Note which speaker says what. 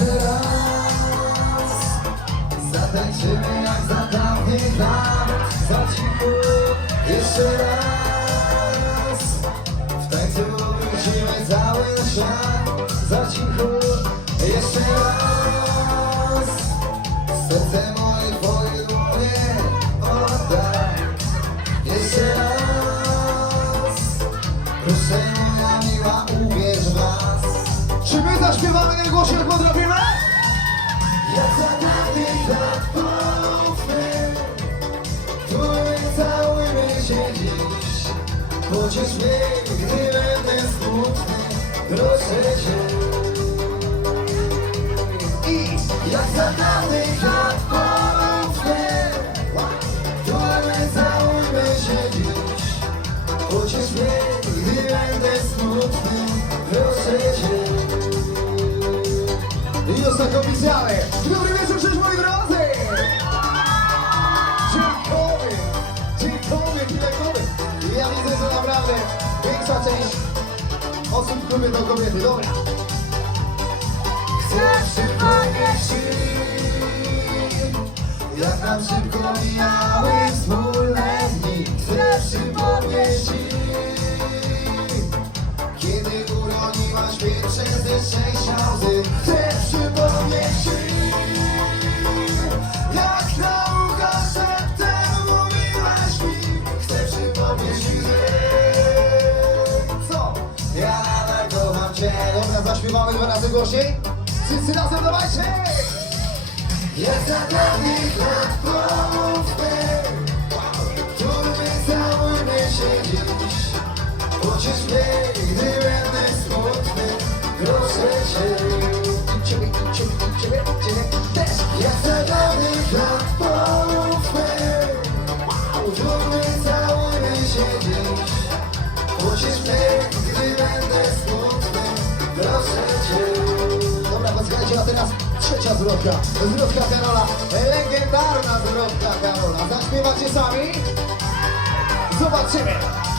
Speaker 1: Jeszcze raz. Zatańczymy jak za dawnych lat Za cichu Jeszcze raz. W tańcu obrócimy cały świat. Za cichu Jeszcze raz. Serce
Speaker 2: zaśpiewamy na głosie, jak potrafimy?
Speaker 1: Jak za Które całujmy się dziś Pociesz mnie, gdy będę smutny Proszę cię I jak za dawnych
Speaker 2: Oficjalnie. Dobry wieczór, cześć moi drodzy! Dziękuję, dziękuję, dziękuję. Ja widzę, że naprawdę większa część osób w klubie to kobiety. Dobra.
Speaker 1: Chcę przypomnieć Ci Jak nam szybko mijały wspólne
Speaker 2: Dobra, zaśpiewamy dwa razy głośniej. Wszyscy razem, dawajcie!
Speaker 1: Za dawnych lat pomówmy Którymi całujmy się dziś Pociesz mnie, gdy będę smutny Proszę Cię
Speaker 2: Ciebie, ciebie, ciebie, ciebie też.
Speaker 1: Którymi całujmy się dziś Pociesz mnie,
Speaker 2: Dobra, posłuchajcie, a teraz trzecia zwrotka. Zwrotka Karola, legendarna zwrotka Karola. Zaśpiewacie sami? Zobaczymy.